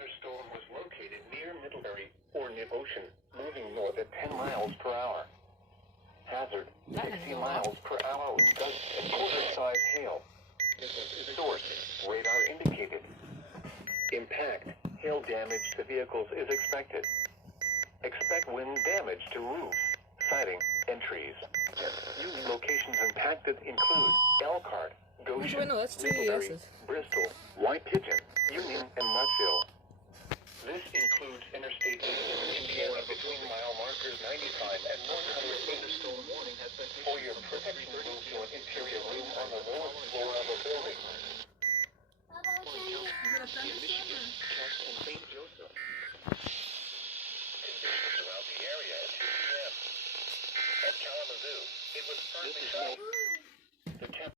thunderstorm was located near Middlebury or Ocean, moving north at 10 miles per hour. Hazard, 60 miles per hour with gusts and quarter-size hail. Source, radar indicated. Impact, hail damage to vehicles is expected. Expect wind damage to roofs, siding, and trees. Locations impacted include Elkhart, Goshen, Middlebury, Bristol, White Pigeon, Union, and Nutsville. This includes Interstate 8 in Indiana between mile markers 95 and 100 feet. For your protection, move to an interior room on the lower floor of a building. Michigan, and St. Joseph. Conditions around the area at 2 p.m. At Kalamazoo, it was partly sunny.